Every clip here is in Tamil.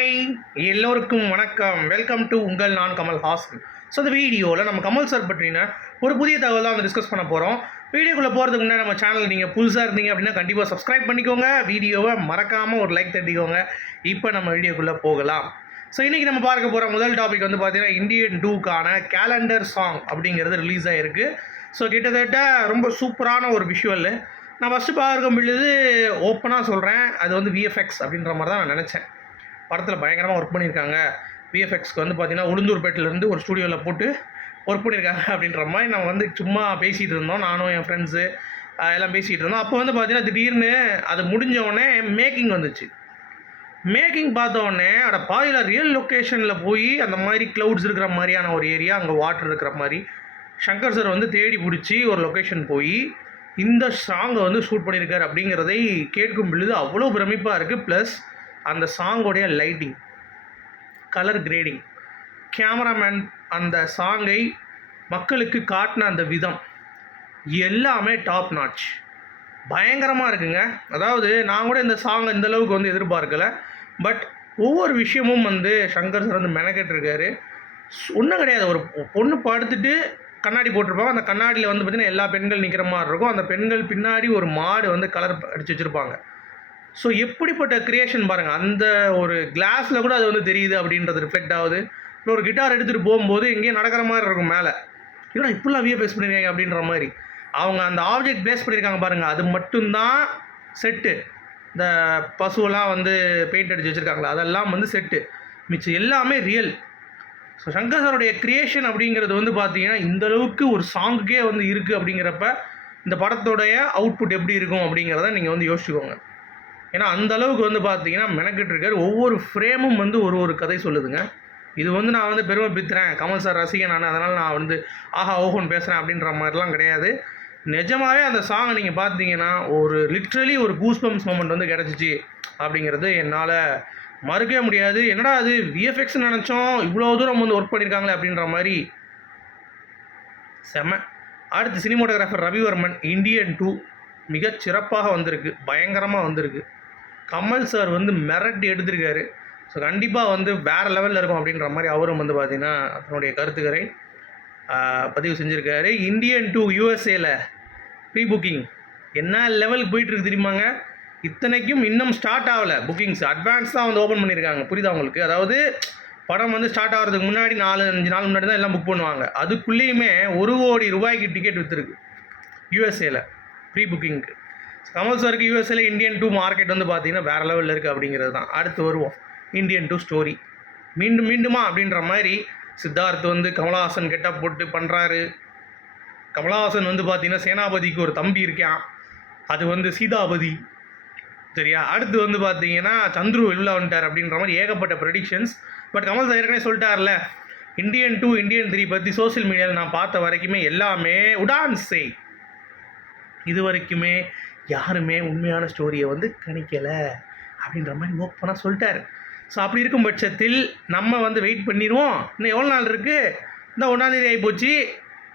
ஹாய் எல்லோருக்கும் வணக்கம். வெல்கம் டு உங்கள் நான் கமல் ஹாசன். ஸோ இந்த வீடியோவில் நம்ம கமல் சார் பற்றின ஒரு புதிய தகவல் தான் வந்து டிஸ்கஸ் பண்ண போகிறோம் வீடியோக்குள்ளே போகிறதுக்கு முன்னாடி நம்ம சேனல் நீங்கள் புதுசாக இருந்தீங்க அப்படின்னா கண்டிப்பாக சப்ஸ்கிரைப் பண்ணிக்கோங்க. வீடியோவை மறக்காமல் ஒரு லைக் தட்டிக்கோங்க. இப்போ நம்ம வீடியோக்குள்ளே போகலாம். ஸோ இன்றைக்கி நம்ம பார்க்க போகிற முதல் டாபிக் வந்து பார்த்திங்கன்னா இந்தியன் டூக்கான கேலண்டர் சாங் அப்படிங்கிறது ரிலீஸ் ஆகிருக்கு ஸோ கிட்டத்தட்ட ரொம்ப சூப்பரான ஒரு விஷுவல் நான் ஃபஸ்ட்டு பார்க்கும் பொழுது ஓப்பனாக சொல்கிறேன் அது வந்து விஎஃப்எக்ஸ் அப்படின்ற மாதிரி தான் நான் நினச்சேன். படத்தில் பயங்கரமாக ஒர்க் பண்ணியிருக்காங்க. விஎஃப்எக்ஸ்க்கு வந்து பார்த்தீங்கன்னா உளுந்தூர்பேட்டிலேருந்து ஒரு ஸ்டூடியோவில் போட்டு ஒர்க் பண்ணியிருக்காங்க அப்படின்ற மாதிரி நம்ம வந்து சும்மா பேசிகிட்டு இருந்தோம். நானும் என் ஃப்ரெண்ட்ஸு எல்லாம் பேசிகிட்டு இருந்தோம். அப்போ வந்து பார்த்தீங்கன்னா திடீர்னு அது முடிஞ்ச உடனே மேக்கிங் வந்துச்சு. மேக்கிங் பார்த்த உடனே அட பாதியில் ரியல் லொக்கேஷனில் போய் அந்த மாதிரி க்ளவுட்ஸ் இருக்கிற மாதிரியான ஒரு ஏரியா அங்கே வாட்டர் இருக்கிற மாதிரி சங்கர் சார் வந்து தேடி பிடிச்சி ஒரு லொக்கேஷன் போய் இந்த சாங்கை வந்து ஷூட் பண்ணியிருக்காரு அப்படிங்கிறதை கேட்கும் பொழுது அவ்வளோ பிரமிப்பாக இருக்குது ப்ளஸ் அந்த சாங்கோடைய லைட்டிங் கலர் கிரேடிங் கேமராமேன் அந்த சாங்கை மக்களுக்கு காட்டின அந்த விதம் எல்லாமே டாப் நாட்ச் பயங்கரமாக இருக்குங்க. அதாவது நான் கூட இந்த சாங் இந்த அளவுக்கு வந்து எதிர்பார்க்கலை. பட் ஒவ்வொரு விஷயமும் வந்து சங்கர் சார் வந்து மெனக்கெட்டிருக்காரு. ஒன்றும் கிடையாது. ஒரு பொண்ணு படுத்துட்டு கண்ணாடி போட்டிருப்பாங்க. அந்த கண்ணாடியில் வந்து பார்த்திங்கன்னா எல்லா பெண்கள் நிற்கிற மாதிரி இருக்கும். அந்த பெண்கள் பின்னாடி ஒரு மாடு வந்து கலர் அடித்து வச்சுருப்பாங்க. ஸோ எப்படிப்பட்ட கிரியேஷன் பாருங்கள் அந்த ஒரு கிளாஸில் கூட அது வந்து தெரியுது அப்படின்றது ரிஃப்ளெக்ட் ஆகுது. இப்போ ஒரு கிட்டார் எடுத்துகிட்டு போகும்போது இங்கேயே நடக்கிற மாதிரி இருக்கும் மேலே. இல்லை இப்படிலாம் விஎஃப்எஸ் பண்ணியிருக்காங்க அப்படின்ற மாதிரி. அவங்க அந்த ஆப்ஜெக்ட் பேஸ் பண்ணியிருக்காங்க பாருங்கள் அது மட்டும்தான் செட்டு இந்த பசுவெல்லாம் வந்து பெயிண்ட் அடித்து வச்சுருக்காங்களா அதெல்லாம் வந்து செட்டு மிச்சம் எல்லாமே ரியல் ஸோ சங்கர் சாருடைய கிரியேஷன் அப்படிங்கிறது வந்து பார்த்தீங்கன்னா இந்த அளவுக்கு ஒரு சாங்குக்கே வந்து இருக்குது அப்படிங்கிறப்ப இந்த படத்தோடைய அவுட்புட் எப்படி இருக்கும் அப்படிங்கிறத நீங்கள் வந்து யோசிச்சுக்கோங்க. ஏன்னா அந்த அளவுக்கு வந்து பார்த்தீங்கன்னா மெனக்கிட்டு இருக்காரு. ஒவ்வொரு ஃப்ரேமும் வந்து ஒரு ஒரு கதை சொல்லுதுங்க. இது வந்து நான் வந்து பெருமை பித்துறேன். கமல் சார் ரசிகன் நான் அதனால் நான் வந்து ஆஹா ஓஹோன்னு பேசுகிறேன் அப்படின்ற மாதிரிலாம் கிடையாது. நிஜமாகவே அந்த சாங்கை நீங்கள் பார்த்தீங்கன்னா ஒரு லிட்ரலி ஒரு கூஸ்பம்ஸ் மூமெண்ட் வந்து கிடச்சிச்சு அப்படிங்கிறது என்னால் மறுக்கவே முடியாது. என்னடா அது விஎஃப்எக்ஸ் நினச்சோம். இவ்வளோ தூரம் வந்து ஒர்க் பண்ணியிருக்காங்களே அப்படின்ற மாதிரி. செம. அடுத்து சினிமோட்டோகிராஃபர் ரவிவர்மன் இந்தியன் டூ மிகச் சிறப்பாக வந்திருக்கு. பயங்கரமாக வந்திருக்கு. கமல் சார் வந்து மிரட்டி எடுத்திருக்காரு. ஸோ கண்டிப்பாக வந்து வேறு லெவலில் இருக்கும் அப்படின்ற மாதிரி அவரும் வந்து பார்த்திங்கன்னா தன்னுடைய கருத்துக்கரை பதிவு செஞ்சுருக்காரு. இந்தியன் டூ யூஎஸ்ஏல ப்ரீ புக்கிங் என்ன லெவலுக்கு போயிட்டுருக்கு தெரியுமாங்க? இத்தனைக்கும் இன்னும் ஸ்டார்ட் ஆகலை புக்கிங்ஸ் அட்வான்ஸ் தான் வந்து ஓப்பன் பண்ணியிருக்காங்க புரியுதா உங்களுக்கு? அதாவது படம் வந்து ஸ்டார்ட் ஆகிறதுக்கு முன்னாடி நாலு அஞ்சு நாள் முன்னாடி தான் எல்லாம் புக் பண்ணுவாங்க. அதுக்குள்ளேயுமே ஒரு கோடி ரூபாய்க்கு டிக்கெட் விற்றுருக்கு யூஎஸ்ஏல ப்ரீ புக்கிங்க்கு கமல் சாருக்கு யூஎஸ்ஏல இந்தியன் டூ மார்க்கெட் வந்து பார்த்தீங்கன்னா வேறு லெவலில் இருக்குது அப்படிங்கிறது தான். அடுத்து வருவோம். இந்தியன் டூ ஸ்டோரி மீண்டும் மீண்டுமா அப்படின்ற மாதிரி சித்தார்த் வந்து கமலஹாசன் கெட்டப் போட்டு பண்ணுறாரு கமலஹாசன் வந்து பார்த்தீங்கன்னா சேனாபதிக்கு ஒரு தம்பி இருக்கான். அது வந்து சீதாபதி. சரியா? அடுத்து வந்து பார்த்தீங்கன்னா சந்துரு வெளில வந்துட்டார் அப்படின்ற மாதிரி ஏகப்பட்ட ப்ரெடிக்ஷன்ஸ் பட் கமல் சார் ஏற்கனவே சொல்லிட்டார்ல இந்தியன் டூ இந்தியன் த்ரீ பற்றி சோஷியல் மீடியாவில் நான் பார்த்த வரைக்குமே எல்லாமே உடான் செய். இது வரைக்குமே யாருமே உண்மையான ஸ்டோரியை வந்து கணிக்கலை அப்படின்ற மாதிரி ஓப்பனாக சொல்லிட்டார். ஸோ அப்படி இருக்கும் பட்சத்தில் நம்ம வந்து வெயிட் பண்ணிடுவோம் இன்னும் எவ்வளோ நாள் இருக்குது இந்த ஒன்றாந்தேதி ஆகி போச்சு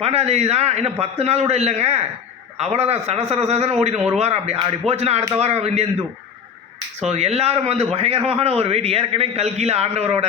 பன்னெண்டாந்தேதி தான். இன்னும் பத்து நாள் கூட இல்லைங்க. அவ்வளோதான் சட சட சடன்னு ஓடிடும். ஒரு வாரம் அப்படி அப்படி போச்சுன்னா அடுத்த வாரம் இந்தியன் டூ ஸோ எல்லாரும் வந்து பயங்கரமான ஒரு வெயிட் ஏற்கனவே கல்கியில் ஆண்டவரோட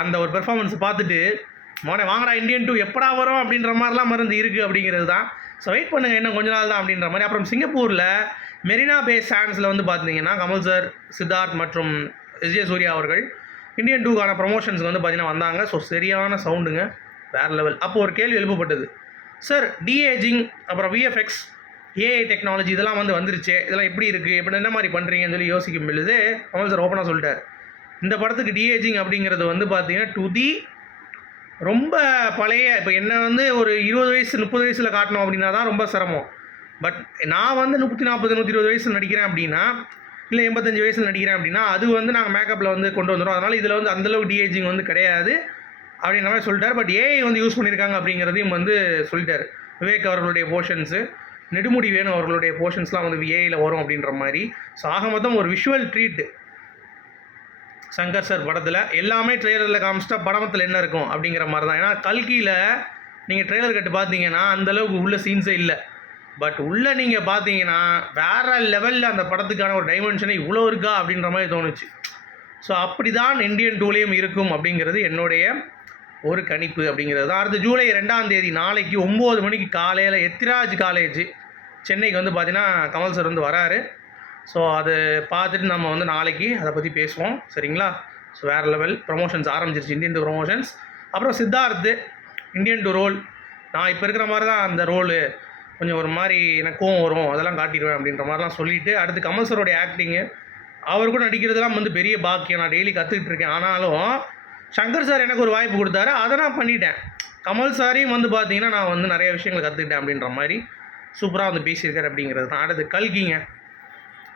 அந்த ஒரு பெர்ஃபார்மன்ஸ் பார்த்துட்டு மோனே வாங்கடா இந்தியன் டூ எப்படா வரும்? அப்படின்ற மாதிரிலாம் மருந்து இருக்குது அப்படிங்கிறது தான். ஸோ வெயிட் பண்ணுங்கள் இன்னும் கொஞ்ச நாள் தான் அப்படின்ற மாதிரி. அப்புறம் சிங்கப்பூரில் மெரினா பே சாண்ட்ஸில் வந்து பார்த்தீங்கன்னா கமல் சார் சித்தார்த் மற்றும் விஜய சூர்யா அவர்கள் இந்தியன் டூக்கான ப்ரொமோஷன்ஸ்க்கு வந்து பார்த்தீங்கன்னா வந்தாங்க. ஸோ சரியான சவுண்டுங்க வேறு லெவல் அப்போ ஒரு கேள்வி எழுப்பப்பட்டது. சார் டிஏஜிங் அப்புறம் விஎஃப்எக்ஸ் ஏஐ டெக்னாலஜி இதெல்லாம் வந்து வந்துருச்சு. இதெல்லாம் எப்படி இருக்குது எப்படி என்ன மாதிரி பண்ணுறீங்கன்னு சொல்லி யோசிக்கும் பொழுது கமல் சார் ஓப்பனாக சொல்லிட்டார். இந்த படத்துக்கு டிஏஜிங் அப்படிங்கிறது வந்து பார்த்தீங்கன்னா டு தி ரொம்ப பழைய இப்போ என்ன வந்து ஒரு இருபது வயசு முப்பது வயசில் காட்டணும் அப்படின்னா தான் ரொம்ப சிரமம். பட் நான் வந்து முப்பத்தி நாற்பது நூற்றி இருபது வயசில் நடிக்கிறேன் அப்படின்னா இல்லை எண்பத்தஞ்சு வயசில் நடிக்கிறேன் அப்படின்னா அது வந்து நாங்கள் மேக்கப்பில் வந்து கொண்டு வந்துடும் அதனால் இதில் வந்து அந்தளவு டிஏஜிங் வந்து கிடையாது அப்படின்ற மாதிரி சொல்லிட்டார். பட் ஏஐ வந்து யூஸ் பண்ணியிருக்காங்க அப்படிங்கிறதையும் வந்து சொல்லிட்டார். விவேக் அவர்களுடைய போர்ஷன்ஸு நெடுமுடி வேணும் அவர்களுடைய போர்ஷன்ஸ்லாம் வந்து ஏஐயில் வரும் அப்படின்ற மாதிரி. ஸோ ஆக மொத்தம் ஒரு விஷுவல் ட்ரீட் சங்கர் சார் படத்தில் எல்லாமே ட்ரெய்லரில் காமிச்சிட்டா படமத்தில் என்ன இருக்கும் அப்படிங்கிற மாதிரி தான் ஏன்னா கல்கியில் நீங்கள் ட்ரெய்லர் கட்டு பார்த்தீங்கன்னா அந்தளவுக்கு உள்ள சீன்ஸே இல்லை. பட் உள்ளே நீங்கள் பார்த்தீங்கன்னா வேறு லெவலில் அந்த படத்துக்கான ஒரு டைமென்ஷனே இவ்வளோ இருக்கா அப்படின்ற மாதிரி தோணுச்சு. ஸோ அப்படி தான் இந்தியன் டூலேயும் இருக்கும் அப்படிங்கிறது என்னுடைய ஒரு கணிப்பு அப்படிங்கிறது தான். அடுத்த ஜூலை ரெண்டாம் தேதி நாளைக்கு ஒம்பது மணிக்கு காலையில் எத்திராஜ் காலேஜ் சென்னைக்கு வந்து பார்த்தீங்கன்னா கமல் சார் வந்து வராரு. ஸோ அது பார்த்துட்டு நம்ம வந்து நாளைக்கு அதை பற்றி பேசுவோம். சரிங்களா? ஸோ வேறு லெவல் ப்ரொமோஷன்ஸ் ஆரம்பிச்சிருச்சு. இந்தியன் டூ ப்ரொமோஷன்ஸ் அப்புறம் சித்தார்த்து இந்தியன் டூ ரோல் நான் இப்போ இருக்கிற மாதிரி தான் அந்த ரோலு கொஞ்சம் ஒரு மாதிரி எனக்கு கோவம் வரும். அதெல்லாம் காட்டிடுவேன் அப்படின்ற மாதிரிலாம் சொல்லிவிட்டு அடுத்து கமல் சாரோடைய ஆக்டிங்கு அவர் கூட நடிக்கிறதுலாம் வந்து பெரிய பாக்கியம். நான் டெய்லி கற்றுக்கிட்டு இருக்கேன். ஆனாலும் சங்கர் சார் எனக்கு ஒரு வாய்ப்பு கொடுத்தாரு. அதை நான் பண்ணிட்டேன். கமல் சாரையும் வந்து பார்த்தீங்கன்னா நான் வந்து நிறைய விஷயங்கள் கற்றுக்கிட்டேன் அப்படின்ற மாதிரி சூப்பராக வந்து பேசியிருக்காரு அப்படிங்கிறது தான். அடுத்து கல்கிங்க.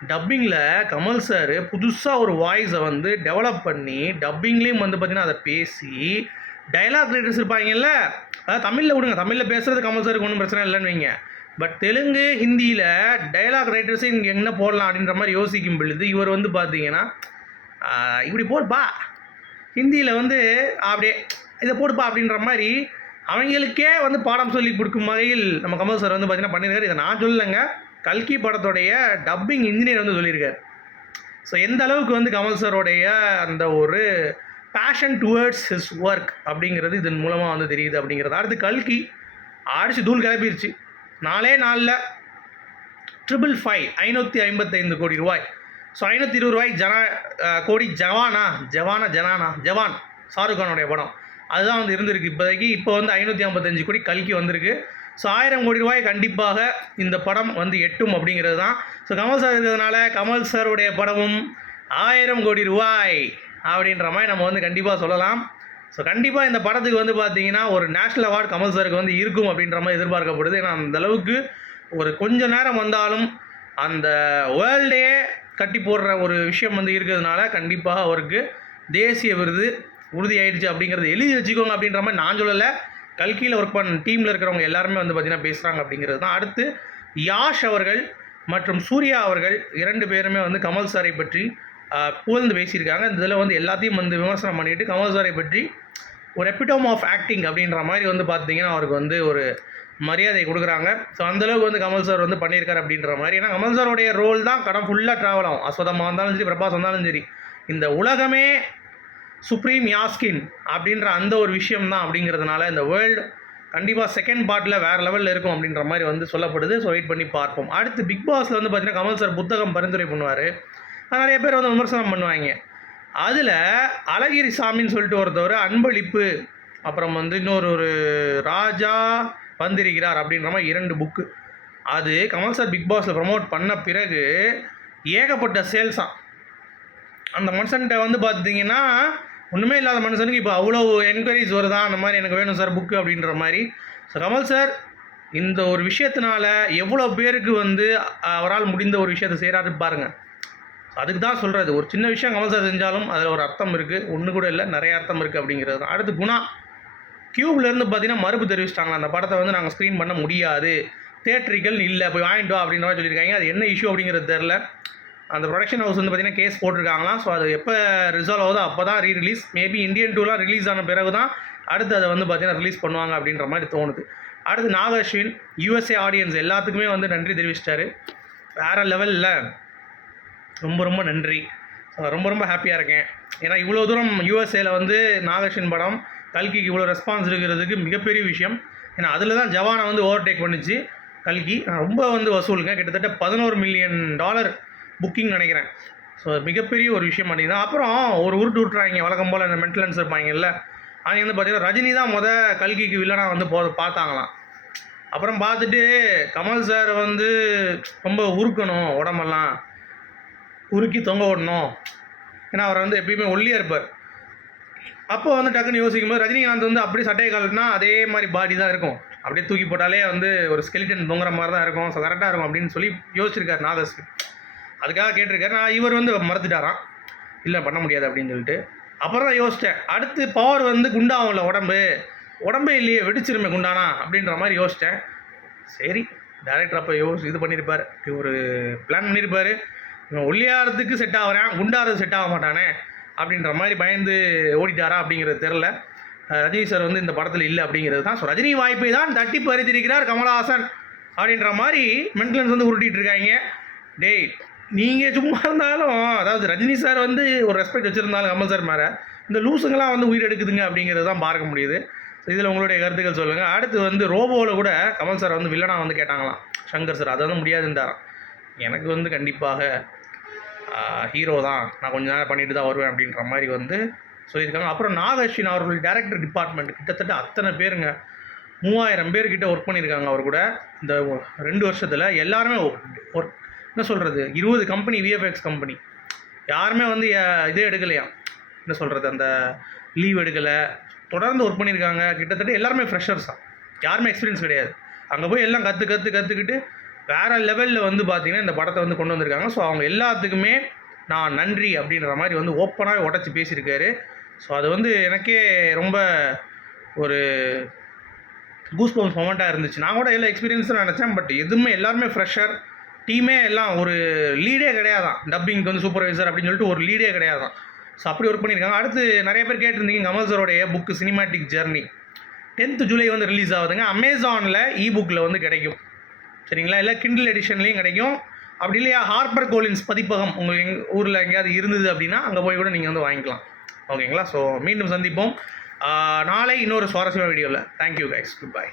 டப்பிங்கில் கமல் சார் புதுசாக ஒரு வாய்ஸை வந்து டெவலப் பண்ணி டப்பிங்லேயும் வந்து பார்த்தீங்கன்னா அதை பேசி டைலாக் ரைட்டர்ஸ் இருப்பாங்கல்ல? அதாவது தமிழில் விடுங்க. தமிழில் பேசுகிறது கமல் சாருக்கு ஒன்றும் பிரச்சனை இல்லைன்னு வைங்க. பட் தெலுங்கு ஹிந்தியில் டைலாக் ரைட்டர்ஸே இங்கே என்ன போடலாம் அப்படின்ற மாதிரி யோசிக்கும் பொழுது இவர் வந்து பார்த்தீங்கன்னா இப்படி போடுப்பா. ஹிந்தியில் வந்து அப்படியே இதை போடுப்பா அப்படின்ற மாதிரி அவங்களுக்கே வந்து பாடம் சொல்லி கொடுக்கும் வகையில் நம்ம கமல் சார் வந்து பார்த்தீங்கன்னா பண்ணியிருக்காரு. இதை நான் சொல்லலைங்க. கல்கி படத்துடைய டப்பிங் இன்ஜினியர் வந்து சொல்லியிருக்கார். ஸோ எந்த அளவுக்கு வந்து கமல் சாரோடைய அந்த ஒரு பேஷன் டுவர்ட்ஸ் ஹிஸ் ஒர்க் அப்படிங்கிறது இதன் மூலமாக வந்து தெரியுது அப்படிங்கிறது. அடுத்து கல்கி அடிச்சு தூள் கிளப்பிருச்சு. நாலே நாளில் ட்ரிபிள் ஃபைவ் ஐநூற்றி ஐம்பத்தைந்து கோடி ரூபாய். ஸோ ஐநூற்றி இருபது ரூபாய் ஜனா கோடி ஜவானா ஜவானா ஜனானா ஜவான் ஷாருக் கானுடைய படம். அதுதான் வந்து இருந்திருக்கு இப்போதைக்கு. இப்போ வந்து ஐநூற்றி ஐம்பத்தஞ்சு கோடி கல்கி வந்திருக்கு. ஸோ ஆயிரம் கோடி ரூபாய் கண்டிப்பாக இந்த படம் வந்து எட்டும் அப்படிங்கிறது தான். ஸோ கமல் சார் இருக்கிறதுனால கமல் சாருடைய படமும் ஆயிரம் கோடி ரூபாய் அப்படின்ற மாதிரி நம்ம வந்து கண்டிப்பாக சொல்லலாம். ஸோ கண்டிப்பாக இந்த படத்துக்கு வந்து பார்த்தீங்கன்னா ஒரு நேஷ்னல் அவார்டு கமல் சாருக்கு வந்து இருக்கும் அப்படின்ற மாதிரி எதிர்பார்க்கப்படுது. ஏன்னா அந்த அளவுக்கு ஒரு கொஞ்ச நேரம் வந்தாலும் அந்த வேர்ல்டே கட்டி போடுற ஒரு விஷயம் வந்து இருக்கிறதுனால கண்டிப்பாக அவருக்கு தேசிய விருது உறுதியாயிடுச்சு அப்படிங்கிறது எழுதி வச்சுக்கோங்க அப்படின்ற மாதிரி நான் சொல்லலை. கல்கியில் ஒர்க் பண்ண டீமில் இருக்கிறவங்க எல்லாருமே வந்து பார்த்திங்கன்னா பேசுகிறாங்க அப்படிங்கிறது தான். அடுத்து யாஷ் அவர்கள் மற்றும் சூர்யா அவர்கள் இரண்டு பேருமே வந்து கமல் சாரை பற்றி புகழ்ந்து பேசியிருக்காங்க. இதில் வந்து எல்லாத்தையும் வந்து விமர்சனம் பண்ணிட்டு கமல் சாரை பற்றி ஒரு எபிடோம் ஆஃப் ஆக்டிங் அப்படின்ற மாதிரி வந்து பார்த்தீங்கன்னா அவருக்கு வந்து ஒரு மரியாதை கொடுக்குறாங்க. ஸோ அந்தளவுக்கு வந்து கமல் சார் வந்து பண்ணியிருக்காரு அப்படின்ற மாதிரி. ஏன்னா கமல் சாருடைய ரோல் தான் படம் ஃபுல்லாக ட்ராவல் ஆகும். அஸ்வதமாக இருந்தாலும் சரி பிரபாஸ் வந்தாலும் சரி. இந்த உலகமே சுப்ரீம் யாஸ்கின் அப்படின்ற அந்த ஒரு விஷயம் தான் அப்படிங்கிறதுனால இந்த வேர்ல்டு கண்டிப்பாக செகண்ட் பார்ட்டில் வேறு லெவலில் இருக்கும் அப்படின்ற மாதிரி வந்து சொல்லப்படுது. ஸோ வெயிட் பண்ணி பார்ப்போம். அடுத்து பிக் பாஸில் வந்து பார்த்தீங்கன்னா கமல் சார் புத்தகம் பரிந்துரை பண்ணுவார். நிறைய பேர் வந்து விமர்சனம் பண்ணுவாங்க. அதில் அழகிரி சாமின்னு சொல்லிட்டு ஒருத்தவர் அன்பளிப்பு அப்புறம் வந்து இன்னொரு ஒரு ராஜா வந்திருக்கிறார் அப்படின்ற மாதிரி இரண்டு புக்கு அது கமல் சார் பிக் பாஸில் ப்ரமோட் பண்ண பிறகு ஏகப்பட்ட சேல்ஸாம் அந்த மனுஷன்கிட்ட வந்து பார்த்தீங்கன்னா ஒன்றுமே இல்லாத மனுஷனுக்கு இப்போ அவ்வளோ என்கொயரிஸ் வருதா? அந்த மாதிரி எனக்கு வேணும் சார் புக்கு அப்படின்ற மாதிரி. ஸோ கமல் சார் இந்த ஒரு விஷயத்தினால எவ்வளோ பேருக்கு வந்து அவரால் முடிந்த ஒரு விஷயத்தை செய்கிறாரு பாருங்கள் அதுக்கு தான் சொல்கிறது ஒரு சின்ன விஷயம் கமல் சார் செஞ்சாலும் அதில் ஒரு அர்த்தம் இருக்குது ஒன்று கூட இல்லை நிறைய அர்த்தம் இருக்குது அப்படிங்கிறது தான். அடுத்து குணா கியூப்லேருந்து பார்த்தீங்கன்னா மறுப்பு தெரிவிச்சிட்டாங்களா? அந்த படத்தை வந்து நாங்கள் ஸ்க்ரீன் பண்ண முடியாது. தேட்டரிக்கல் இல்லை போய் வாங்கிட்டு வா அப்படின்ற மாதிரி சொல்லியிருக்காங்க. அது என்ன இஷ்யூ அப்படிங்கிறது தெரில அந்த ப்ரொடக்ஷன் ஹவுஸ் வந்து பார்த்தீங்கன்னா கேஸ் போட்டிருக்காங்களாம் ஸோ அது எப்போ ரிசால்வ் ஆகுதோ அப்போ தான் ரீ ரிலீஸ் மேபி இந்தியன் டூலாம் ரிலீஸ் ஆன பிறகு தான் அடுத்து அதை வந்து பார்த்தீங்கன்னா ரிலீஸ் பண்ணுவாங்க அப்படின்ற மாதிரி தோணுது. அடுத்து நாகஸ்வின் யூஎஸ்ஏ ஆடியன்ஸ் எல்லாத்துக்குமே வந்து நன்றி தெரிவிச்சிட்டாரு. வேறு லெவலில் ரொம்ப ரொம்ப நன்றி. ரொம்ப ரொம்ப ஹாப்பியாக இருக்கேன். ஏன்னா இவ்வளோ தூரம் யூஎஸ்ஏல வந்து நாகர்ஷின் படம் கல்கிக்கு இவ்வளோ ரெஸ்பான்ஸ் இருக்கிறதுக்கு மிகப்பெரிய விஷயம். ஏன்னா அதில் தான் ஜவானை வந்து ஓவர்டேக் பண்ணிச்சு கல்கி. ரொம்ப வந்து வசூலுங்க. கிட்டத்தட்ட பதினோரு மில்லியன் டாலர் புக்கிங் நினைக்கிறேன். ஸோ மிகப்பெரிய ஒரு விஷயம் பண்ணிங்கன்னா அப்புறம் ஒரு உருட்டு விட்டுறாங்க வழக்கம் போல் அந்த மென்டலன்ஸ் இருப்பாங்கல்ல. அவங்க வந்து பார்த்தீங்கன்னா ரஜினி தான் முத கல்கிக்கு வில்லனாக வந்து போ பார்த்தாங்களாம். அப்புறம் பார்த்துட்டு கமல் சார் வந்து ரொம்ப உருக்கணும் உடம்பெல்லாம். உருக்கி தொங்க விடணும். ஏன்னா அவர் வந்து எப்பயுமே ஒல்லியாக இருப்பார். அப்போ வந்து டக்குன்னு யோசிக்கும் போது ரஜினிகாந்த் வந்து அப்படியே சட்டையை கழட்டினா அதே மாதிரி பாடி தான் இருக்கும். அப்படியே தூக்கி போட்டாலே வந்து ஒரு ஸ்கெலிட்டன் தொங்குற மாதிரி தான் இருக்கும். ஸோ கரெக்டாக இருக்கும் அப்படின்னு சொல்லி யோசிச்சிருக்காரு நாகஸ்க்கு அதுக்காக கேட்டிருக்காரு. நான் இவர் வந்து மறந்துட்டாராம். இல்லை பண்ண முடியாது அப்படின்னு சொல்லிட்டு. அப்புறம் தான் யோசித்தேன் அடுத்து பவர் வந்து குண்டாகும்ல உடம்பு. உடம்பே இல்லையே வெடிச்சிருமே குண்டானா அப்படின்ற மாதிரி யோசித்தேன் சரி டேரக்டர் அப்போ யோசி இது பண்ணியிருப்பார் இப்படி ஒரு பிளான் பண்ணியிருப்பார் இவன் ஒல்லியாகிறதுக்கு செட் ஆகிறேன் குண்டாகிறது செட் ஆக மாட்டானே அப்படின்ற மாதிரி பயந்து ஓடிட்டாரா அப்படிங்கிறது தெரில ரஜினி சார் வந்து இந்த படத்தில் இல்லை அப்படிங்கிறது தான் ஸோ ரஜினி வாய்ப்பை தான் தட்டி பறித்திருக்கிறார் கமலஹாசன் அப்படின்ற மாதிரி மென்டலன்ஸ் வந்து உருட்டிகிட்டு இருக்காங்க. டேய் நீங்கள் சும்மா இருந்தாலும் அதாவது ரஜினி சார் வந்து ஒரு ரெஸ்பெக்ட் வச்சுருந்தாலும் கமல் சார் மேலே இந்த லூசுங்கெல்லாம் வந்து உயிர் எடுக்குதுங்க அப்படிங்கிறது தான் பார்க்க முடியுது. ஸோ இதில் உங்களுடைய கருத்துக்கள் சொல்லுங்கள் அடுத்து வந்து ரோபோவில் கூட கமல் சார் வந்து வில்லனாக வந்து கேட்டாங்களாம். சங்கர் சார் அது வந்து முடியாதுன்றாராம். எனக்கு வந்து கண்டிப்பாக ஹீரோ தான். நான் கொஞ்ச நேரம் பண்ணிட்டு தான் வருவேன் அப்படின்ற மாதிரி வந்து சொல்லியிருக்காங்க. அப்புறம் நாகஸ்வின் அவர்கள் டேரக்டர் டிபார்ட்மெண்ட் கிட்டத்தட்ட அத்தனை பேருங்க மூவாயிரம் பேர்கிட்ட ஒர்க் பண்ணியிருக்காங்க அவர் கூட. இந்த ரெண்டு வருஷத்தில் எல்லாருமே ஒர்க் என்ன சொல்கிறது இருபது கம்பெனி விஎஃப்எக்ஸ் கம்பெனி யாருமே வந்து இதே எடுக்கலையாம் என்ன சொல்கிறது அந்த லீவ் எடுக்கலை. தொடர்ந்து ஒர்க் பண்ணியிருக்காங்க. கிட்டத்தட்ட எல்லாருமே ஃப்ரெஷர்ஸ் தான் யாருமே எக்ஸ்பீரியன்ஸ் கிடையாது. அங்கே போய் எல்லாம் கற்று கற்று கற்றுக்கிட்டு வேறு லெவலில் வந்து பார்த்தீங்கன்னா இந்த படத்தை வந்து கொண்டு வந்திருக்காங்க. ஸோ அவங்க எல்லாத்துக்குமே நான் நன்றி அப்படின்ற மாதிரி வந்து ஓப்பனாகவே உடச்சி பேசியிருக்காரு. ஸோ அது வந்து எனக்கே ரொம்ப ஒரு கூஸ் பம்ஸ் மொமெண்ட்டாக இருந்துச்சு. நான் கூட எல்லா எக்ஸ்பீரியன்ஸும் நினச்சேன். பட் எதுவுமே எல்லாருமே ஃப்ரெஷர் டீமே எல்லாம் ஒரு லீடே கிடையாதான். டப்பிங்க்கு வந்து சூப்பர்வைசர் அப்படின்னு சொல்லிட்டு ஒரு லீடே கிடையாதான். ஸோ அப்படி ஒர்க் பண்ணியிருக்காங்க. அடுத்து நிறைய பேர் கேட்டிருந்தீங்க Kamal சாரோடைய book cinematic journey tenth July வந்து ரிலீஸ் ஆகுதுங்க. அமேசானில் இ புக்கில் வந்து கிடைக்கும். சரிங்களா? இல்லை கிண்டில் எடிஷன்லேயும் கிடைக்கும். அப்படி இல்லையா? ஹார்பர் கோலின்ஸ் பதிப்பகம் உங்கள் எங் ஊரில் எங்கேயாவது இருந்தது அப்படின்னா அங்கே போய் கூட நீங்கள் வந்து வாங்கிக்கலாம். ஓகேங்களா ஸோ மீண்டும் சந்திப்போம். நாளை இன்னொரு சுவாரஸ்யமான வீடியோவில் தேங்க்யூ கைஸ் குட் பை